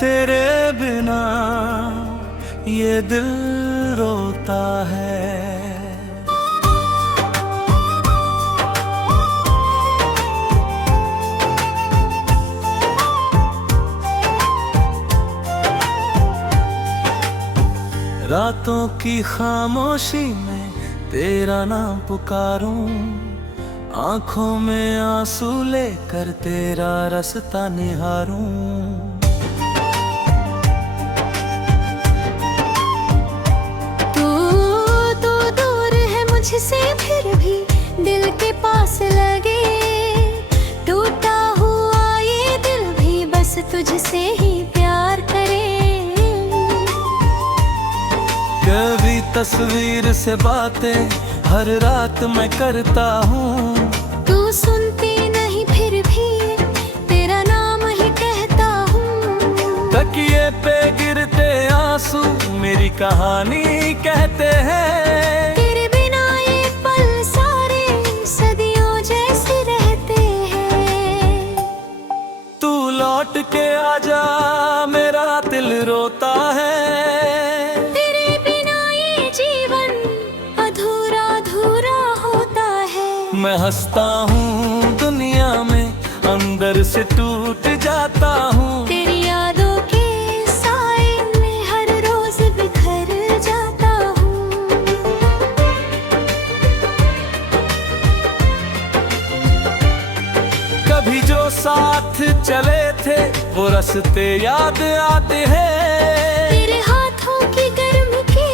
तेरे बिना ये दिल रोता है। रातों की खामोशी में तेरा नाम पुकारूं, आंखों में आंसू लेकर तेरा रास्ता निहारूं। तू दूर है मुझसे फिर भी दिल के पास लगे, टूटा हुआ ये दिल भी बस तुझसे ही प्यार करे। कभी तस्वीर से बातें हर रात मैं करता हूँ, तू सुनती नहीं फिर भी तेरा नाम ही कहता हूँ। तकिए पे गिरते आंसू मेरी कहानी कहते हैं। तेरे बिना ये पल सारे सदियों जैसे रहते हैं। तू लौट के आजा मेरा दिल रोता है। तेरे बिना ये जीवन अधूरा अधूरा होता है। मैं हंसता हूँ दुनिया में अंदर से टूट जाता हूँ। तेरी यादों के साए में हर रोज बिखर जाता हूँ। कभी जो साथ चले थे वो रास्ते याद आते हैं। तेरे हाथों की गर्मी के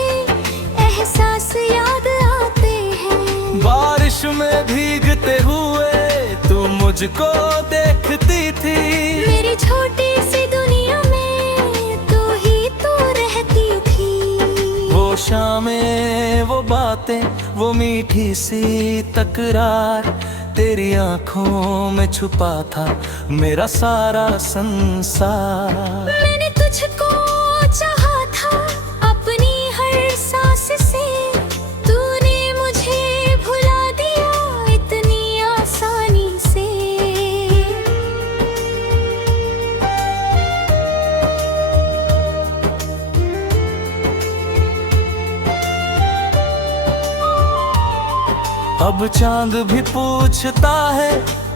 एहसास याद आते हैं। बारिश में भीगते हुए तू मुझको देखती थी। मेरी छोटी सी दुनिया में तू ही तो रहती थी। वो शामें वो बातें वो मीठी सी तकरार, तेरी आंखों में छुपा था मेरा सारा संसार। मैंने तुझको चाहा था अपनी हर सांस से, तूने मुझे भुला दिया इतनी आसानी से। अब चांद भी पूछता है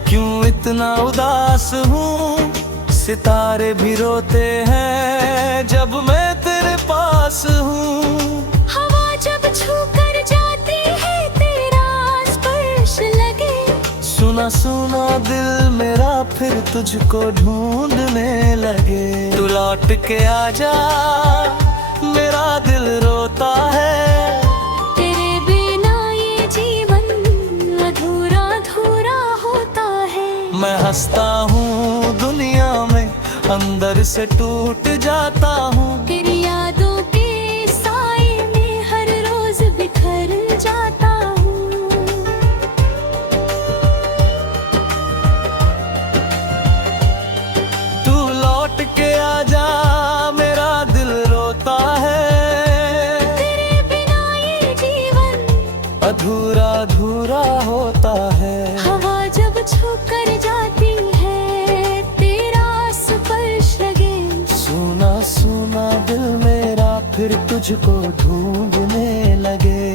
क्यों इतना उदास हूँ। सितारे भी रोते हैं जब मैं तेरे पास हूँ। हवा जब छू कर जाती है तेरा स्पर्श लगे, सुना सुना दिल मेरा फिर तुझको ढूंढने लगे। तू लौट के आजा मेरा दिल रोता है। तेरे बिना ये जीवन अधूरा अधूरा होता है। मैं हंसता हूँ दुनिया में अंदर से टूट जाता हूँ। तेरी यादों के साए में हर रोज बिखर जाता हूँ। तू लौट के आजा मेरा दिल रोता है। तेरे बिना ये जीवन अधूरा अधूरा होता है। हवा जब छू कर जाती है तेरा स्पर्श लगे, सुना सुना दिल मेरा फिर तुझको ढूंढने लगे।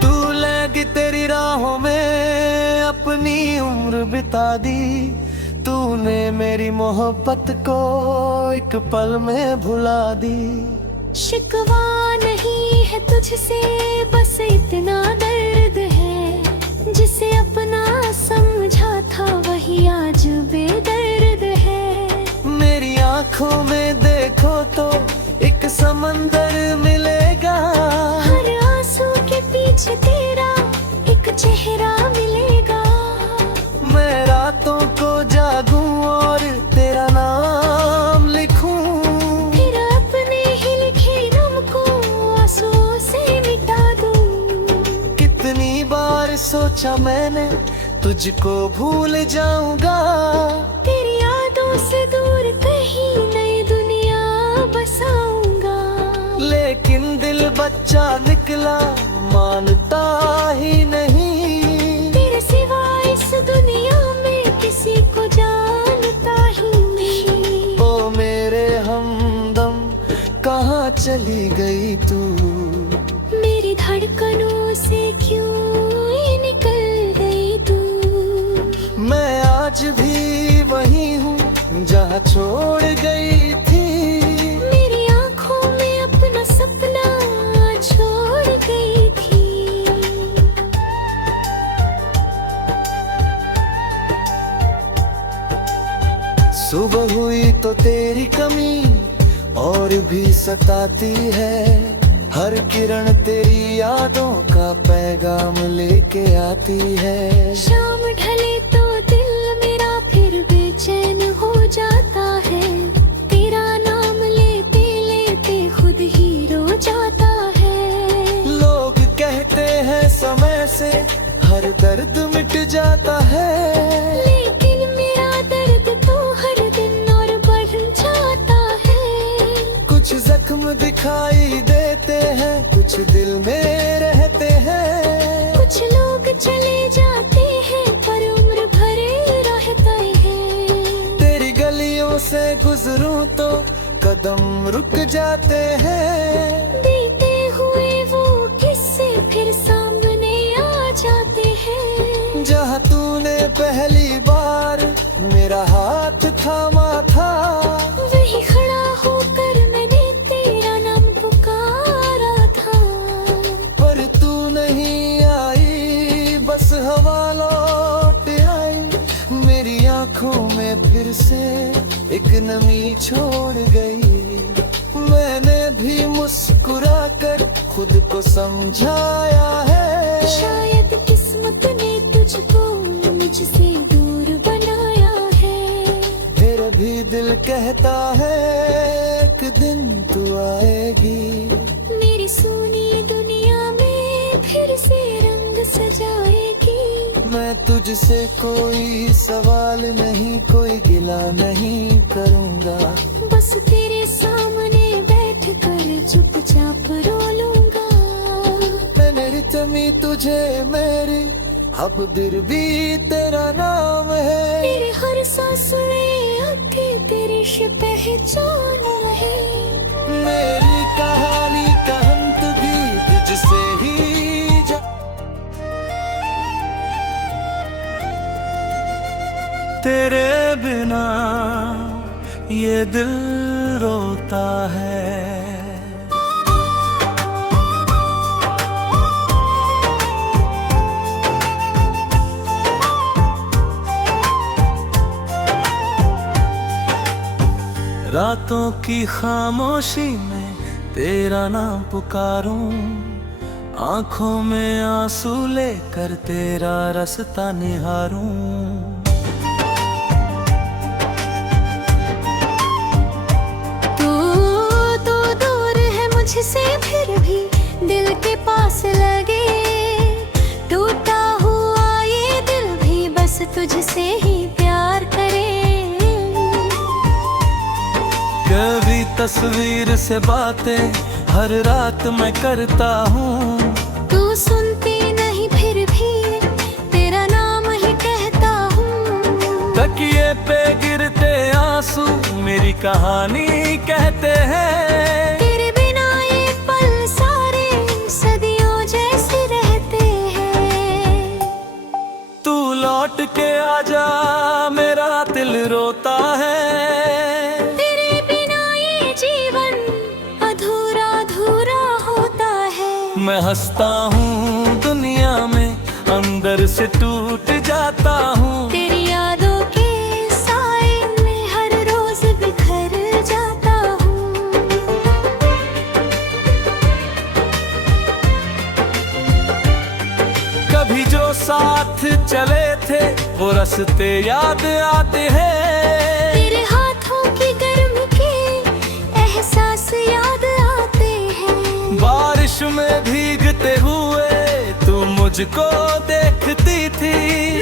तू लगी तेरी राहों में अपनी उम्र बिता दी। तूने मेरी मोहब्बत को एक पल में भुला दी। शिकवा नहीं है तुझसे बस इतना दर्द है, जिसे अपना समझा था वही आज बेदर्द है। मेरी आंखों में देखो तो एक समंदर मिलेगा। हर आंसू के पीछे तेरा एक चेहरा मिलेगा। मैं रातों को जागूं और तेरा नाम लिखूं। फिर अपने ही लिखे नाम को आंसुओं से मिटा दूं। कितनी बार सोचा मैंने तुझको भूल जाऊंगा। तेरी यादों से दूर कहीं नई दुनिया बसाऊंगा। लेकिन दिल बच्चा निकला मानता ही नहीं। तेरे सिवा इस दुनिया में किसी को जानता ही नहीं। ओ मेरे हमदम कहाँ चली गई तू, मेरी धड़कनों से क्यों ये निकल गई तू। मैं आज भी वही हूँ जहाँ छोड़ गई थी। मेरी आंखों में अपना सपना छोड़ गई थी। सुबह हुई तो तेरी कमी और भी सताती है। हर किरण तेरी यादों का पैगाम लेके आती है। शाम ढले तो दिल मेरा फिर बेचैन हो जाता है। तेरा नाम लेते लेते खुद ही रो जाता है। लोग कहते हैं समय से हर दर्द मिट जाता है, लेकिन मेरा दर्द तो हर दिन और बढ़ जाता है। कुछ जख्म दिखाई देते हैं, कुछ दिल में रहते हैं। कुछ लोग चले जाते हैं पर उम्र भर रहते हैं। तेरी गलियों से गुजरूं तो कदम रुक जाते हैं। बीते हुए वो किस्से फिर सामने आ जाते हैं। जहाँ तूने पहली बार मेरा हाथ थामा था, वही खड़ा होकर मैंने तेरा नाम पुकारा था। पर तू नहीं आई, बस हवा लौट आई। मेरी आंखों में फिर से एक नमी छोड़ गई। मैंने भी मुस्कुरा कर खुद को समझाया है। शायद किस्मत ने तुझको मुझसे दूर बनाया है। फिर भी दिल कहता है एक दिन तू आएगी। मेरी सुनी दुनिया में फिर से रंग सजाएगी। मैं तुझसे कोई सवाल नहीं, कोई गिला नहीं करूँगा। बस तेरे सामने बैठ कर चुपचाप रो लूंगा। मैंने रितमी तुझे मेरी, अब दिल भी तेरा नाम है। तेरे हर सांस में आके तेरी से पहचान है। मेरी कहानी का अंत भी तुझसे ही जा। तेरे बिना ये दिल रोता है। रातों की खामोशी में तेरा नाम पुकारूं, आंखों में आंसू लेकर तेरा रास्ता निहारूं। तू दूर है मुझसे फिर भी दिल के पास लगे। टूटा हुआ ये दिल भी बस तुझसे ही प्यार करे। कभी तस्वीर से बातें हर रात मैं करता हूँ। तू सुनती नहीं फिर भी तेरा नाम ही कहता हूँ। तकिए पे गिरते आंसू मेरी कहानी कहते हैं। तेरे बिना ये पल सारे सदियों जैसे रहते हैं। तू लौट के आजा मेरा दिल रोता है। तेरे बिना ये जीवन अधूरा अधूरा होता है। मैं हंसता हूँ दुनिया में, अंदर से टूट जाता हूँ। तेरी यादों के साए में हर रोज बिखर जाता हूँ। कभी जो साथ चले थे वो रास्ते याद आते हैं। तेरे हाथों की गर्मी के एहसास याद आते हैं। बारिश में भीगते हुए तू मुझको देखती थी।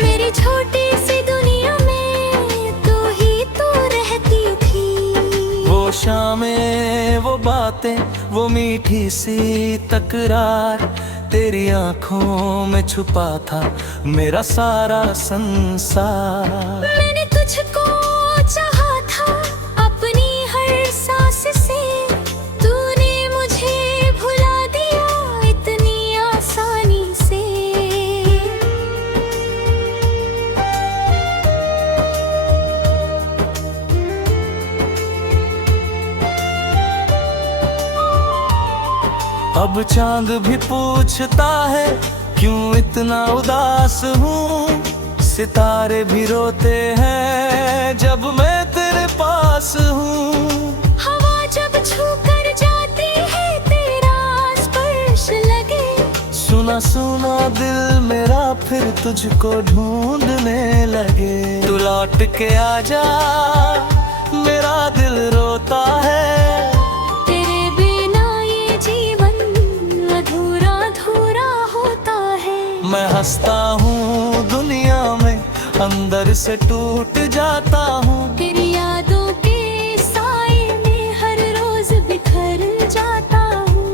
मेरी छोटी सी दुनिया में तू ही तो रहती थी। वो शामें वो बातें वो मीठी सी तकरार तेरी आंखों में छुपा था मेरा सारा संसार। मैंने तुझको चाहा था अपनी हर सांस से, तूने मुझे भुला दिया इतनी आसानी से। अब चांद भी पूछता है क्यों इतना उदास हूँ, सितारे भी रोते हैं जब मैं तेरे पास हूँ। हवा जब छू कर जाती है तेरा स्पर्श लगे, सुना सुना दिल मेरा फिर तुझको ढूंढने लगे। तू लौट के आजा मेरा दिल रोता है, तेरे बिना ये जीवन अधूरा अधूरा होता है। मैं हंसता हूँ दुनिया में अंदर से टूट जाता हूँ, तेरी यादों के साए में हर रोज बिखर जाता हूँ।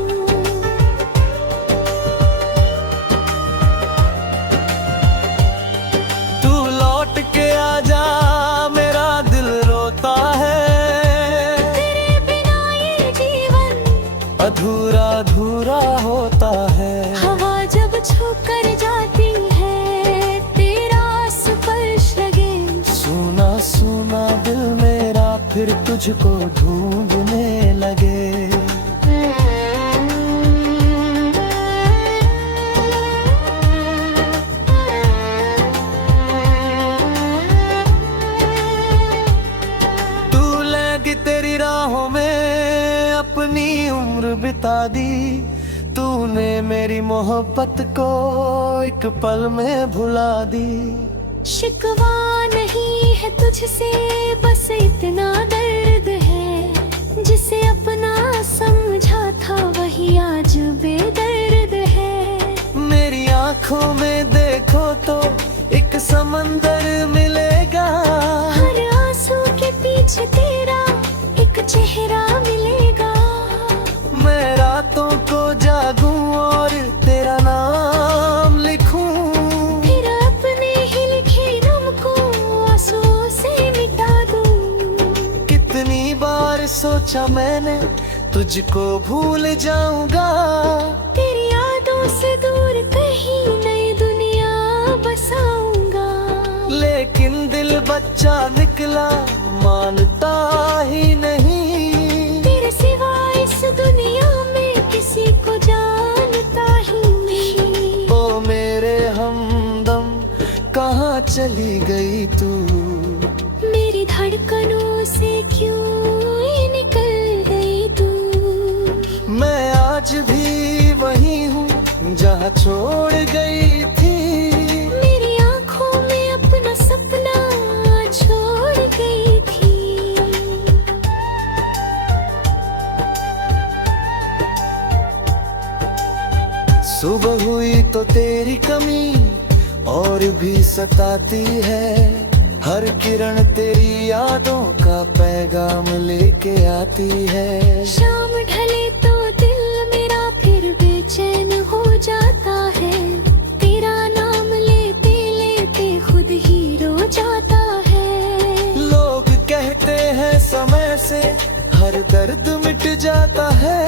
तू लौट के आजा मेरा दिल रोता है, तेरे बिना ये जीवन अधूरा अधूरा होता है। हवा जब छू कर जाती है तेरा स्पर्श लगे, सुना सुना दिल मेरा फिर तुझको ढूंढने लगे। तू लगी तेरी राहों में अपनी उम्र बिता दी, तूने मेरी मोहब्बत को एक पल में भुला दी। शिकवा नहीं है तुझसे बस इतना दर्द है, जिसे अपना समझा था वही आज बेदर्द है। मेरी आंखों में देखो तो एक समंदर मिलेगा, हर आंसू के पीछे तेरा एक चेहरा मिलेगा। मैं रातों को जागूं और तेरा नाम लिखूं, फिर अपने ही लिखे नाम को आंसुओं से मिटा दूं। कितनी बार सोचा मैंने तुझको भूल जाऊंगा, तेरी यादों से दूर कहीं नई दुनिया बसाऊंगा। लेकिन दिल बच्चा निकला मानता ही नहीं, तेरे सिवा इस दुनिया में किसी को जानता ही नहीं। ओ मेरे हमदम कहाँ चली गई तू, मेरी धड़कनों से क्यों निकल गई तू। मैं आज भी वही हूँ जहाँ छोड़ गई थी, मेरी आंखों में अपना सपना छोड़ गई थी। सुबह हुई तो तेरी कमी और भी सताती है, हर किरण तेरी यादों का पैगाम लेके आती है। शाम ढले तो दिल मेरा फिर बेचैन हो जाता है, तेरा नाम लेते लेते खुद ही रो जाता है। लोग कहते हैं समय से हर दर्द मिट जाता है,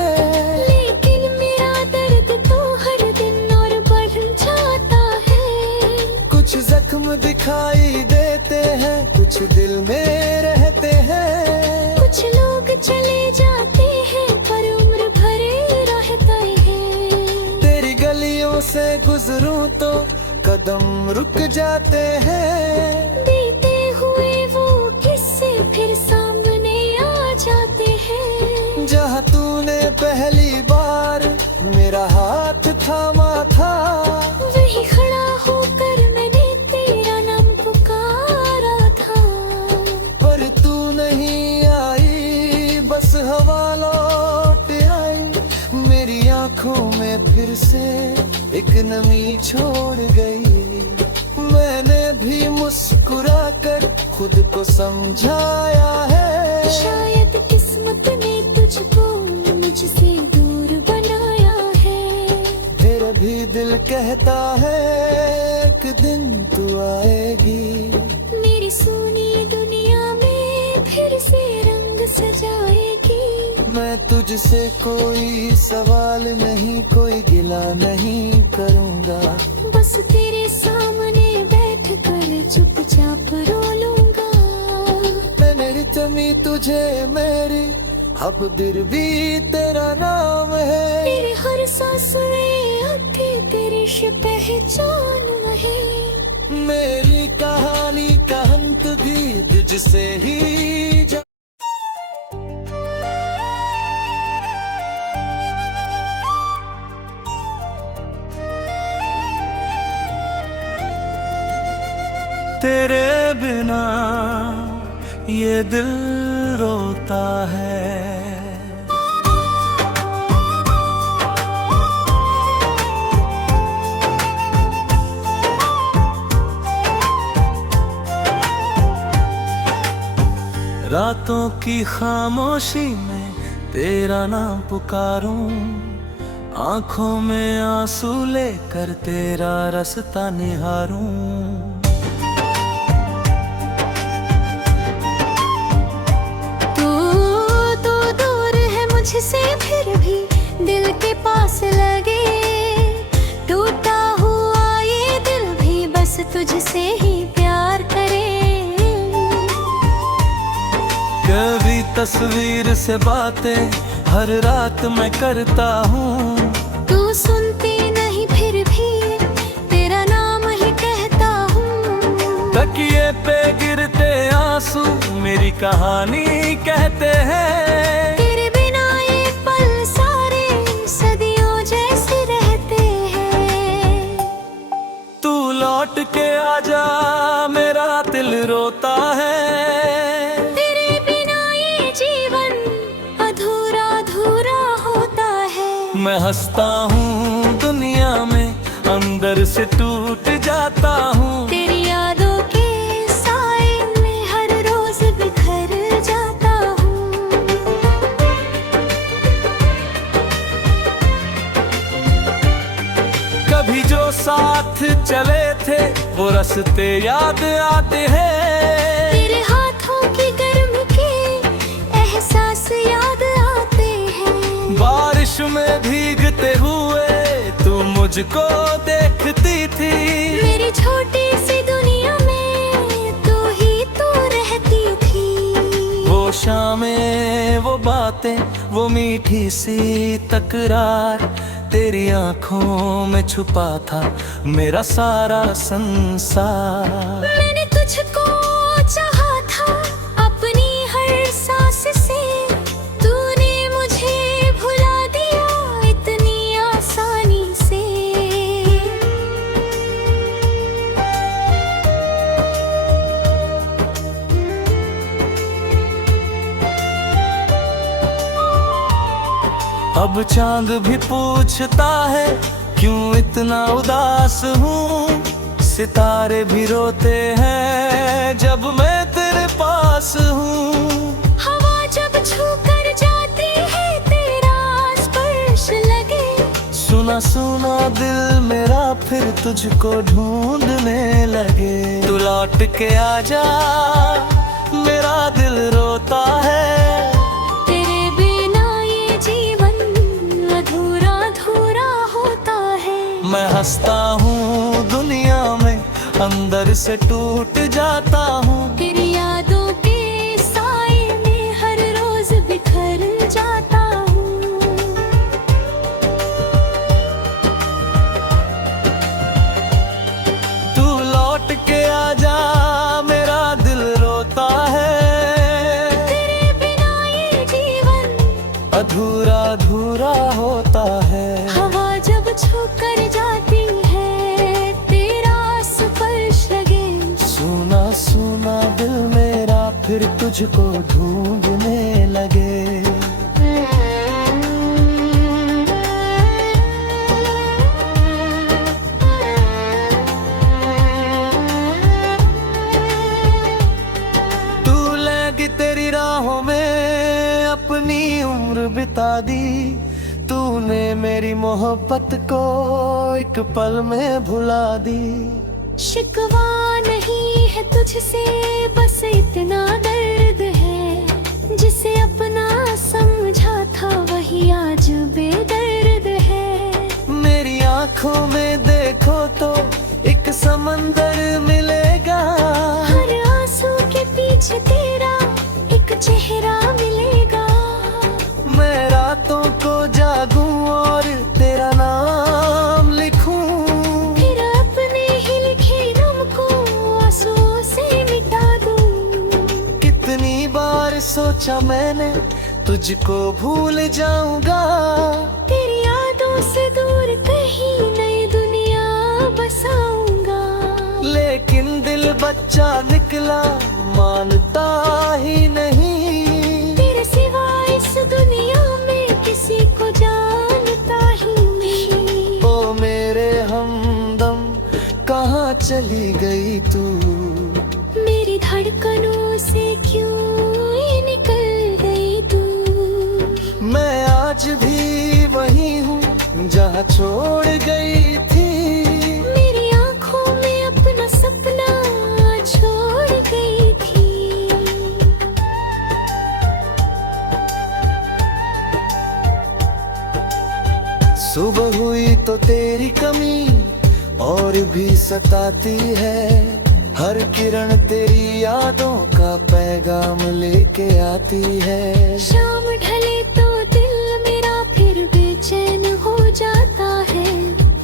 लेकिन मेरा दर्द तो हर दिन और बढ़ जाता है। कुछ जख्म दिखाई देते हैं कुछ दिल में रहते हैं, कुछ लोग चले जाते हैं पर उम्र भर रहते हैं। तेरी गलियों से गुजरूं तो कदम रुक जाते हैं, बीते हुए वो किस्से फिर सामने आ जाते हैं। जहाँ तूने पहली बार मेरा हाथ थामा था, वही खड़ा होकर मैंने तेरा नाम पुकारा था। पर तू नहीं आई बस हवा लौट आई, मेरी आंखों में फिर से एक नमी छोड़ गई। मैंने भी मुस्कुरा कर खुद को समझाया है, शायद किस्मत ने तुझको मुझसे दूर भी दिल कहता है एक दिन तू आएगी। मेरी सोनी दुनिया में फिर से रंग सजाएगी। मैं तुझसे कोई सवाल नहीं, कोई गिला नहीं करूँगा। बस तेरे सामने बैठ कर चुपचाप रो लूंगा। मैंने रितमी तुझे मेरी, अब दिल भी तेरा नाम है। तेरे हर सांस में आती तेरी पहचान है। मेरी कहानी का अंत भी तुझसे ही जा। तेरे बिना ये दिल रोता है। रातों की खामोशी में तेरा नाम पुकारूं, आंखों में आंसू लेकर तेरा रास्ता निहारूं। मुझसे फिर भी दिल के पास लगे। टूटा हुआ ये दिल भी बस तुझसे ही प्यार करे। कभी तस्वीर से बातें हर रात मैं करता हूँ। तू सुनती नहीं फिर भी तेरा नाम ही कहता हूँ। तकिए पे गिरते आंसू मेरी कहानी कहते हैं। लौट के आजा मेरा दिल रोता है। तेरे बिना ये जीवन अधूरा अधूरा होता है। मैं हंसता हूँ दुनिया में अंदर से टूट जाता हूँ। तेरी यादों के साए में हर रोज बिखर जाता हूँ। कभी जो साथ चले थे वो रास्ते याद आते हैं। तेरे हाथों की गर्मी के एहसास याद आते हैं। बारिश में भीगते हुए तू मुझको देखती थी। मेरी छोटी सी दुनिया में तू ही तो रहती थी। वो शामें वो बातें वो मीठी सी तकरार, तेरी आंखों में छुपा था मेरा सारा संसार। मैंने तुझको चाहा था अपनी हर सांस से। तूने मुझे भुला दिया इतनी आसानी से। अब चांद भी पूछता है क्यों इतना उदास हूँ। सितारे भी रोते हैं जब मैं तेरे पास हूँ। हवा जब छू कर जाती है तेरा स्पर्श लगे। सुना सुना दिल मेरा फिर तुझको ढूंढने लगे। तू लौट के आजा मेरा दिल रोता है। मैं हंसता हूँ दुनिया में अंदर से टूट जाता हूँ। तेरी यादों के साए में हर रोज बिखर जाता हूँ। तू लौट के आजा मेरा दिल रोता है। तेरे बिना ये जीवन अधूरा अधूरा होता है। हवा जब छू कर जाती है तेरा स्पर्श लगे। सुना सुना दिल मेरा फिर तुझको ढूंढने लगे। तू लगी तेरी राहों में अपनी उम्र बिता दी। तूने मेरी मोहब्बत को एक पल में भुला दी। शिकवा नहीं है तुझसे, बस इतना दर्द है, जिसे अपना समझा था वही आज बेदर्द है। मेरी आंखों में देखो तो एक समंदर मिलेगा, हर आंसू के पीछे तेरा एक चेहरा मिलेगा। मैं रातों को जागूं और तेरा नाम लिखूं, फिर अपने ही लिखे नाम को आंसुओं से मिटा दूं। कितनी बार सोचा मैंने तुझको भूल जाऊंगा, तेरी यादों से दूर कहीं नई दुनिया बसाऊंगा। लेकिन दिल बच्चा निकला मानता ही नहीं, तेरे सिवा इस दुनिया में किसी को जानता ही नहीं। ओ मेरे हमदम कहाँ चली गई तू, मेरी धड़कनों से क्यों ये निकल गई तू। मैं आज भी वही हूँ जहाँ छोड़ गई थी, मेरी आंखों में अपना सपना छोड़ गई थी। सुबह हुई तो तेरी कमी और भी सताती है, हर किरण तेरी यादों का पैगाम लेके आती है। शाम ढले तो दिल मेरा फिर बेचैन हो जाता है,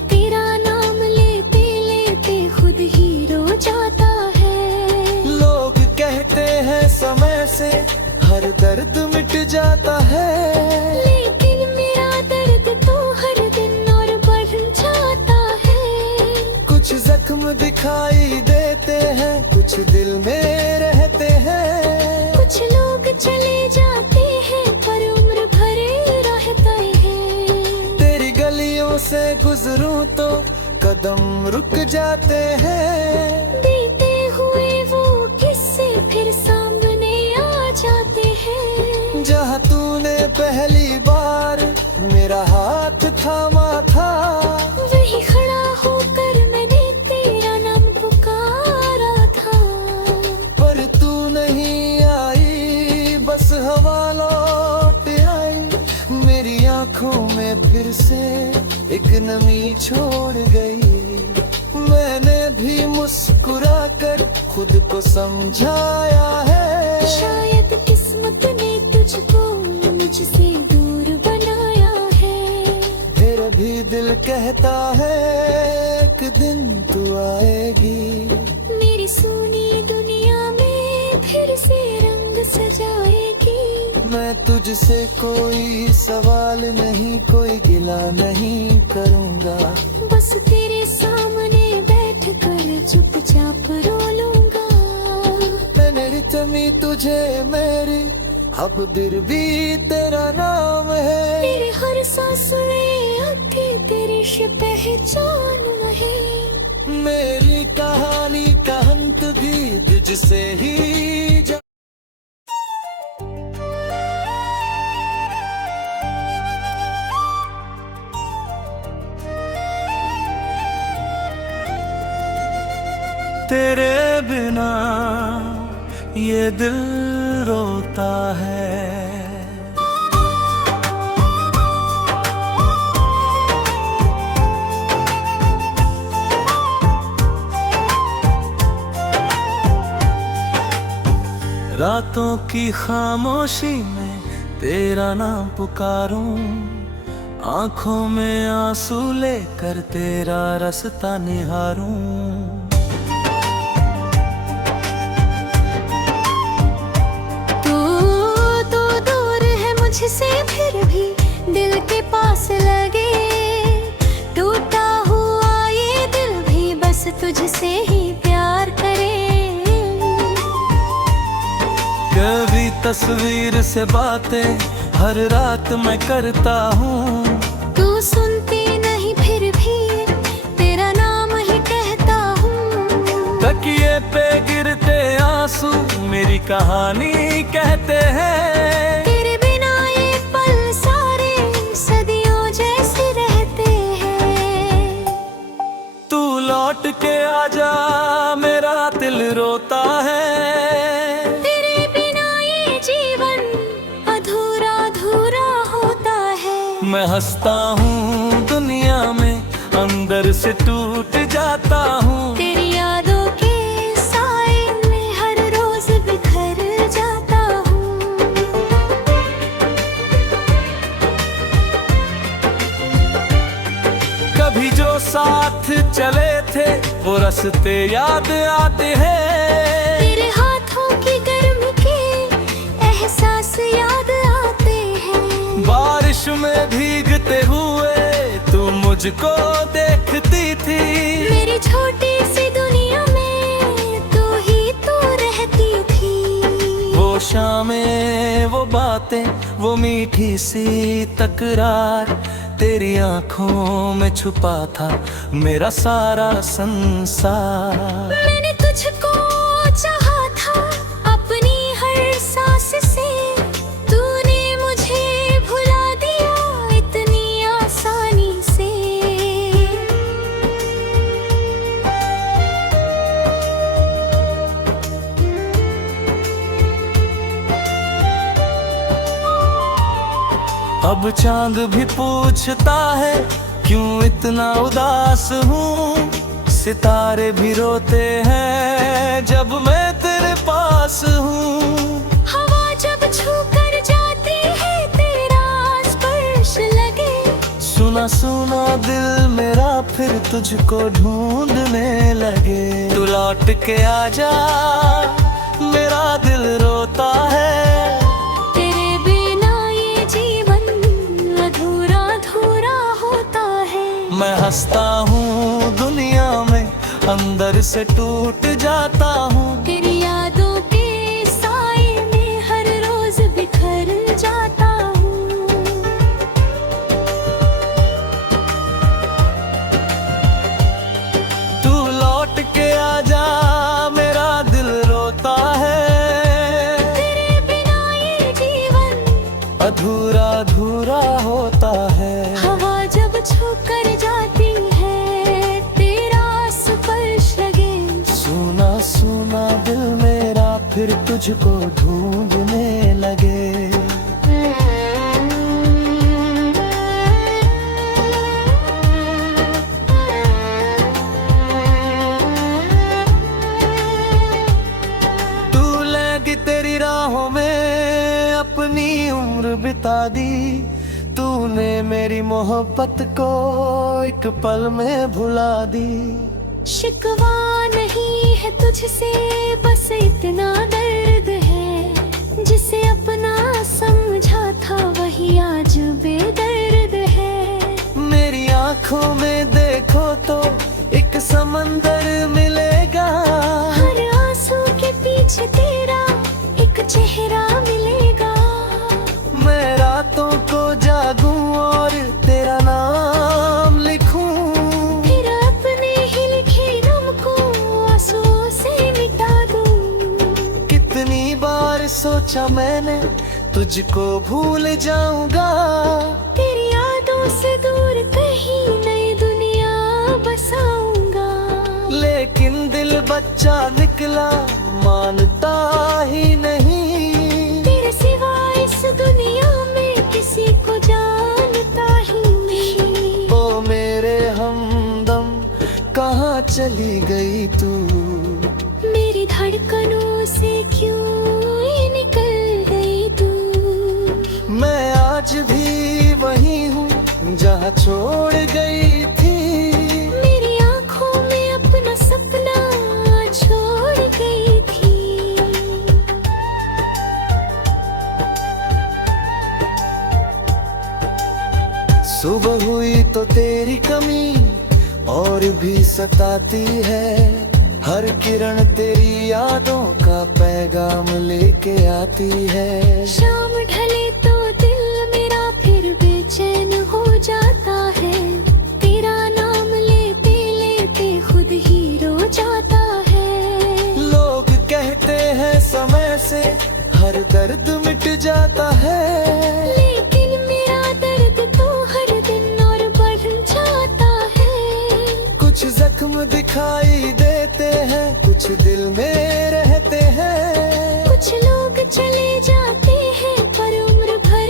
तेरा नाम लेते लेते खुद ही रो जाता है। लोग कहते हैं समय से हर दर्द मिट जाता है, लेकिन मेरा दर्द तो हर दिन और बढ़ जाता है। कुछ जख्म दिखाई देते हैं, कुछ दिल में रहते हैं। कुछ लोग चले जाते हैं पर उम्र भर रहते हैं। तेरी गलियों से गुजरूं तो कदम रुक जाते हैं, बीते हुए वो किस्से फिर सामने आ जाते हैं। जहाँ तूने पहली बार मेरा हाथ थामा था, वही खड़ा होकर मैंने तेरा नाम पुकारा था। पर तू नहीं आई, बस हवा लौट आई। मेरी आंखों में फिर से एक नमी छोड़ गई। मैंने भी मुस्कुरा कर खुद को समझाया है, शायद किस्मत ने तुझको मुझसे दूर बनाया है। फिर भी दिल कहता है एक दिन तू आएगी, मेरी सुनी दुनिया में फिर से रंग सजाएगी। मैं तुझसे कोई सवाल नहीं, कोई गिला नहीं करूँगा, बस तेरे सामने बैठ कर चुपचाप रो लूंगा। मैंने रितमी तुझे मेरी, अब दिल भी तेरा नाम है। मेरे हर सांस में आती तेरी पहचान है। मेरी कहानी का अंत भी तुझसे ही तेरे बिना ये दिल रोता है। रातों की खामोशी में तेरा नाम पुकारूं, आंखों में आंसू लेकर तेरा रास्ता निहारूं। तू दूर है मुझसे फिर भी दिल के पास लगे, टूटा हुआ ये दिल भी बस तुझसे ही प्यार करे। कभी तस्वीर से बातें हर रात मैं करता हूँ, तू सुनती नहीं फिर भी तेरा नाम ही कहता हूँ। तकिए पे गिरते आंसू मेरी कहानी कहते हैं। तेरे बिना ये पल सारे सदियों जैसे रहते लौट के आजा, मेरा दिल रोता है। तेरे बिना ये जीवन अधूरा अधूरा होता है। मैं हंसता हूँ दुनिया में, अंदर से टूट जाता हूँ। तेरी यादों के साए में हर रोज बिखर जाता हूँ। कभी जो साथ चले थे वो रास्ते याद आते हैं। तेरे हाथों की गर्मी के एहसास याद आते हैं। बारिश में भीगते हुए तू मुझको देखती थी। मेरी छोटी सी दुनिया में तू ही तो रहती थी। वो शामें, वो बातें, वो मीठी सी तकरार, तेरी आंखों में छुपा था मेरा सारा संसार। मैंने तुझको चाहा था अपनी हर सांस से। तूने मुझे भुला दिया इतनी आसानी से। अब चांद भी पूछता है क्यों इतना उदास हूँ। सितारे भी रोते हैं जब मैं तेरे पास हूँ। हवा जब छू कर जाती है तेरा स्पर्श लगे। सुना सुना दिल मेरा फिर तुझको ढूंढने लगे। तू लौट के आजा, मेरा दिल रोता है। तेरे बिना ये जीवन अधूरा अधूरा होता है। मैं हंसता हूँ दुनिया में, अंदर से टूट जाता हूँ। तेरी यादों के साए में हर रोज बिखर जाता हूँ। तू लौट के आजा, मेरा दिल रोता है। तेरे बिना ये जीवन अधूरा अधूरा होता है। हवा जब छू कर जाती है तेरा स्पर्श लगे। सुना सुना दिल मेरा फिर तुझको ढूंढने लगे। तू लगी तेरी राहों में अपनी उम्र बिता दी। तूने मेरी मोहब्बत को एक पल में भुला दी। शिकवा नहीं है तुझसे, बस इतना दर्द है। जिसे अपना समझा था वही आज बेदर्द है। मेरी आंखों में देखो तो एक समंदर मिलेगा। हर आंसू के पीछे तेरा एक चेहरा मिलेगा। मैं रातों को जागूं और तेरा नाम लिखूं। फिर अपने ही लिखे नाम को आंसुओं से मिटा दूं। कितनी बार सोचा मैंने तुझको भूल जाऊंगा। तेरी यादों से दूर कहीं नई दुनिया बसाऊंगा। लेकिन दिल बच्चा निकला, मानता ही नहीं। तेरे सिवा इस दुनिया में किसी को जानता ही नहीं। ओ मेरे हमदम, कहाँ चली गई तू। मेरी धड़कनों से क्यों ये निकल गई तू। मैं आज भी वही हूँ जहाँ छोड़ गई थी। मेरी आंखों में अपना सपना छोड़ गई थी। सुबह हुई तो तेरी कमी और भी सताती है। हर किरण तेरी यादों का पैगाम लेके आती है। शाम ढले तो दिल मेरा फिर बेचैन हो जाता है। तेरा नाम लेते लेते खुद ही रो जाता है। लोग कहते हैं समय से हर दर्द मिट जाता है। लेकिन मेरा दर्द तो हर दिन और बढ़ जाता है। कुछ जख्म दिखाई देते हैं, कुछ दिल में रहते हैं। कुछ लोग चले जाते हैं पर उम्र भर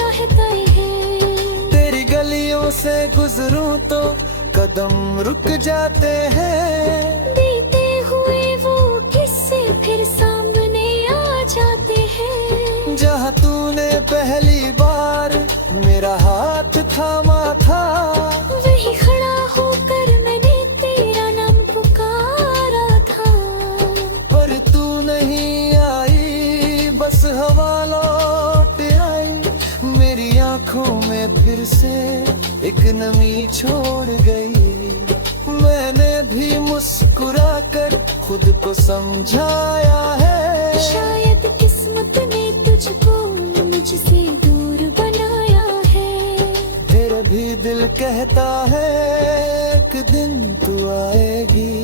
रहते हैं। तेरी गलियों से गुजरूं तो कदम रुक जाते हैं। बीते हुए वो किस्से फिर सामने आ जाते हैं। जहाँ तूने पहली बार मेरा हाथ थामा था, वही खड़ा होकर मैंने तेरा नाम पुकारा था। पर तू नहीं आई, बस हवा लौट आई। मेरी आंखों में फिर से एक नमी छोड़ गई। मैंने भी मुस्कुरा कर खुद को समझाया है, शायद किस्मत ने तुझको मुझसे दूर बनाया है। फिर भी दिल कहता है एक दिन तू आएगी।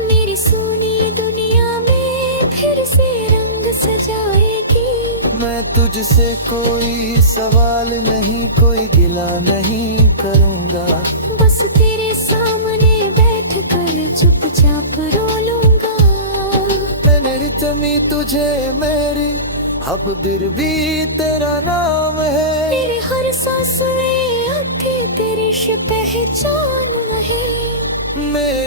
मेरी सुनी दुनिया में फिर से रंग सजाएगी। मैं तुझसे कोई सवाल नहीं, कोई गिला नहीं करूँगा। बस तेरे सामने बैठ कर चुपचाप रो लूंगा। मैंने रितमी तुझे मेरी, अब दिल भी तेरा नाम है। मेरे हर सांस में आती तेरी पहचान है। मेरे